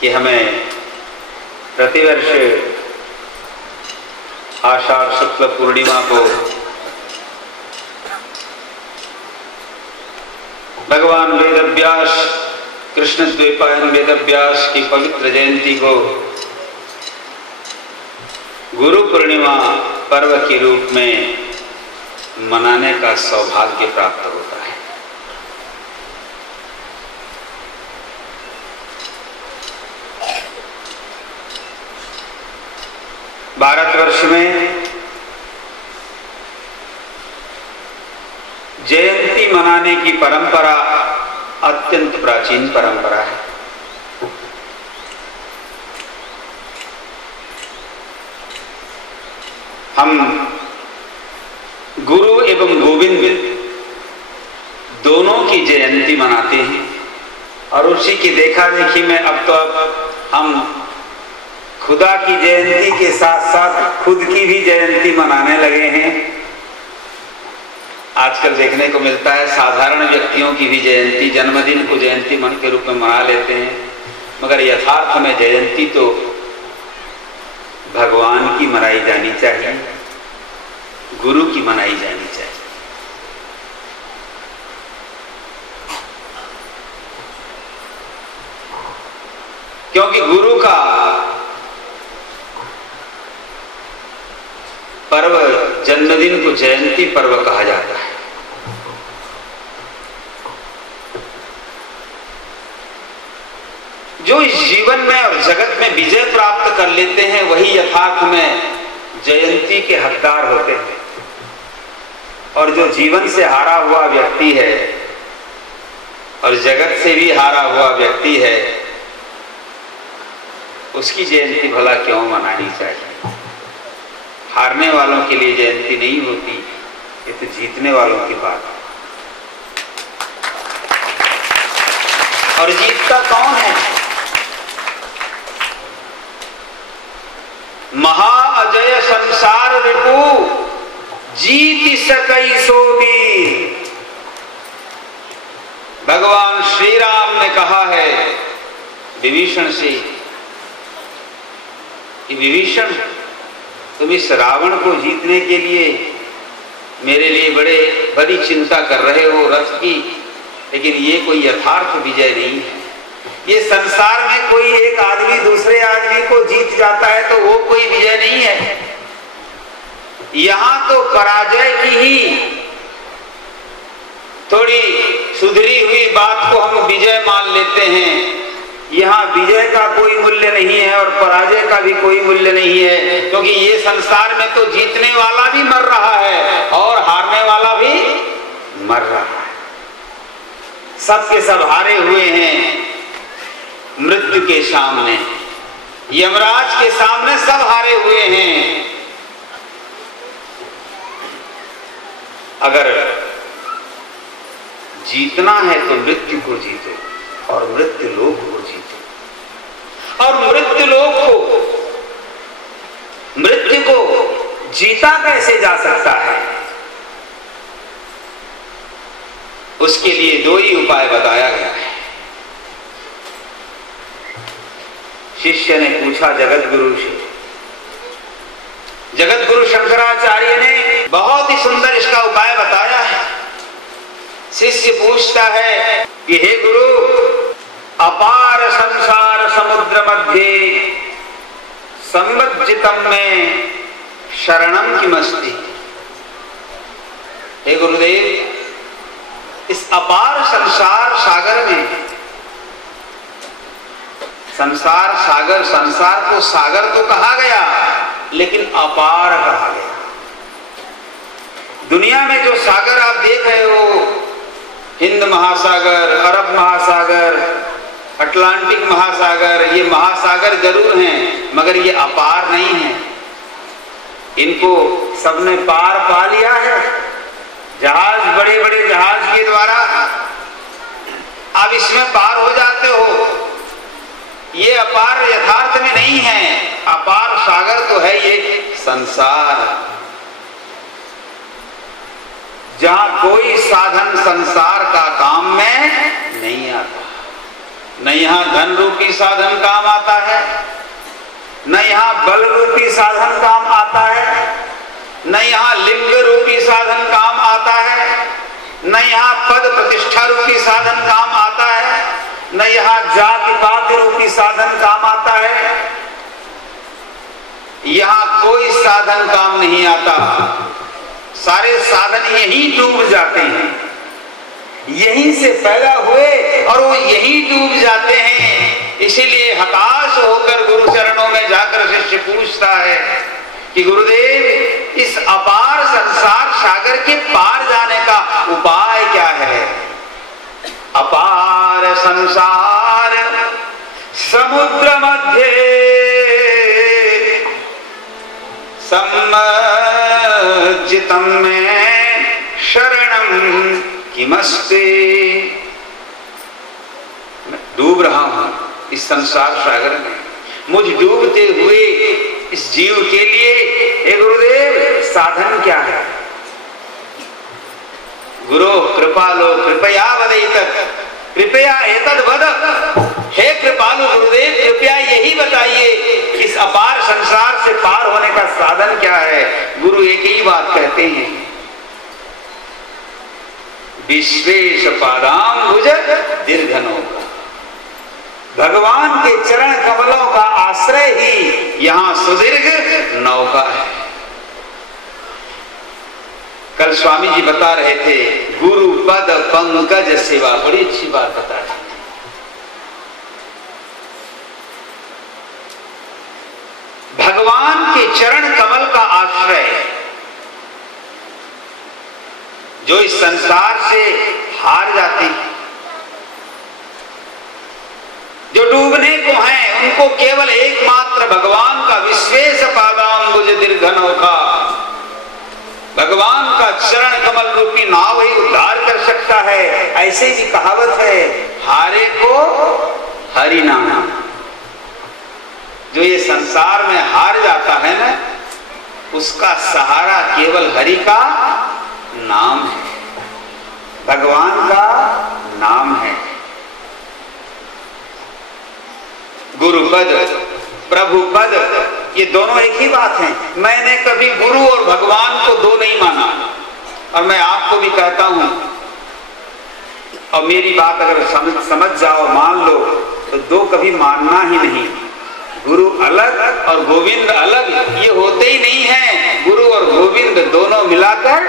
कि हमें प्रतिवर्ष आषाढ़ शुक्ल पूर्णिमा को भगवान वेदव्यास, कृष्ण द्वैपायन वेदव्यास की पवित्र जयंती को गुरु पूर्णिमा पर्व के रूप में मनाने का सौभाग्य प्राप्त होता है। भारतवर्ष में जयंती मनाने की परंपरा अत्यंत प्राचीन परंपरा है। हम गुरु एवं गोविंद दोनों की जयंती मनाते हैं और उसी की देखा देखी में अब हम खुदा की जयंती के साथ साथ खुद की भी जयंती मनाने लगे हैं। आजकल देखने को मिलता है साधारण व्यक्तियों की भी जयंती, जन्मदिन को जयंती मन के रूप में मना लेते हैं, मगर यथार्थ में जयंती तो भगवान की मनाई जानी चाहिए, गुरु की मनाई जानी चाहिए। क्योंकि गुरु का पर्व, जन्मदिन को जयंती पर्व कहा जाता है। जो इस जीवन में और जगत में विजय प्राप्त कर लेते हैं वही यथार्थ में जयंती के हकदार होते हैं। और जो जीवन से हारा हुआ व्यक्ति है और जगत से भी हारा हुआ व्यक्ति है, उसकी जयंती भला क्यों मनानी चाहिए? हारने वालों के लिए जयंती नहीं होती, ये तो जीतने वालों की बात है। और जीतता कौन है? महाअजय संसार रिपु जीत सकई सो वीर। भगवान श्री राम ने कहा है विभीषण से, विभीषण तुम इस रावण को जीतने के लिए मेरे लिए बड़ी चिंता कर रहे हो रथ की, लेकिन ये कोई यथार्थ विजय नहीं है। ये संसार में कोई एक आदमी दूसरे आदमी को जीत जाता है तो वो कोई विजय नहीं है। यहां तो पराजय की ही थोड़ी सुधरी हुई बात को हम विजय मान लेते हैं। यहाँ विजय का कोई मूल्य नहीं है और पराजय का भी कोई मूल्य नहीं है, क्योंकि ये संसार में तो जीतने वाला भी मर रहा है और हारने वाला भी मर रहा है। सब के सब हारे हुए हैं मृत्यु के सामने, यमराज के सामने सब हारे हुए हैं। अगर जीतना है तो मृत्यु को जीतो और मृत्यु लोक को जीतो। और मृत्यु को जीता कैसे जा सकता है? उसके लिए दो ही उपाय बताया गया है। शिष्य ने पूछा जगत गुरु से, जगत गुरु शंकराचार्य ने बहुत ही सुंदर इसका उपाय बताया है। शिष्य पूछता है कि हे गुरु, अपार संसार समुद्र मध्य संवज्जितम में शरणम किमस्ति। हे गुरुदेव, इस अपार संसार सागर में, संसार सागर, संसार को सागर तो कहा गया लेकिन अपार कहा गया। दुनिया में जो सागर आप देख रहे हो, हिंद महासागर, अरब महासागर, अटलांटिक महासागर, ये महासागर जरूर हैं मगर ये अपार नहीं है। इनको सबने पार पा लिया है जहाज, बड़े बड़े जहाज के द्वारा आप इसमें पार हो जाते हो। ये अपार यथार्थ में नहीं है, अपार सागर तो है ये संसार, जहां कोई साधन संसार का काम में नहीं आता। न यहाँ धन रूपी साधन काम आता है, न यहाँ बल रूपी साधन काम आता है, न यहाँ लिंग रूपी साधन काम आता है, न यहाँ पद प्रतिष्ठा रूपी साधन काम आता है, न यहाँ जाति पात रूपी साधन काम आता है। यहाँ कोई साधन काम नहीं आता। सारे साधन यहीं डूब जाते हैं, यहीं से पैदा हुए और वो यहीं डूब जाते हैं। इसीलिए हताश होकर गुरु चरणों में जाकर शिष्य पूछता है कि गुरुदेव, इस अपार संसार सागर के पार जाने का उपाय क्या है? अपार संसार समुद्र मध्य सम्मज्जितं में शरणं किमस्ते। मैं डूब रहा हूं इस संसार सागर में, मुझ डूबते हुए इस जीव के लिए हे गुरुदेव साधन क्या है? गुरु कृपालो कृपया वदेतत्, कृपया एतद् वद। हे कृपालु गुरुदेव, कृपया यही बताइए इस अपार संसार से पार होने का साधन क्या है? गुरु एक ही बात कहते हैं, विश्वेश पादाम्बुज दीर्घ नौका। भगवान के चरण कमलों का आश्रय ही यहाँ सुदीर्घ नौका है। कल स्वामी जी बता रहे थे गुरु पद पंकज सेवा, बड़ी अच्छी बात बता रहे थे। भगवान के चरण कमल का आश्रय जो इस संसार से हार जाते हैं, जो डूबने को हैं, उनको केवल एकमात्र भगवान का विश्वेश पादाम्बुज दीर्घ नौका, भगवान का चरण कमल रूपी नाव ही उद्धार कर सकता है। ऐसे भी कहावत है, हारे को हरि नाम। जो ये संसार में हार जाता है ना, उसका सहारा केवल हरि का नाम है, भगवान का नाम है। गुरुपद प्रभुपद ये दोनों एक ही बात है। मैंने कभी गुरु और भगवान को दो नहीं माना, और मैं आपको भी कहता हूं, और मेरी बात अगर समझ जाओ, मान लो, तो दो कभी मानना ही नहीं। गुरु अलग और गोविंद अलग ये होते ही नहीं है। गुरु और गोविंद दोनों मिलाकर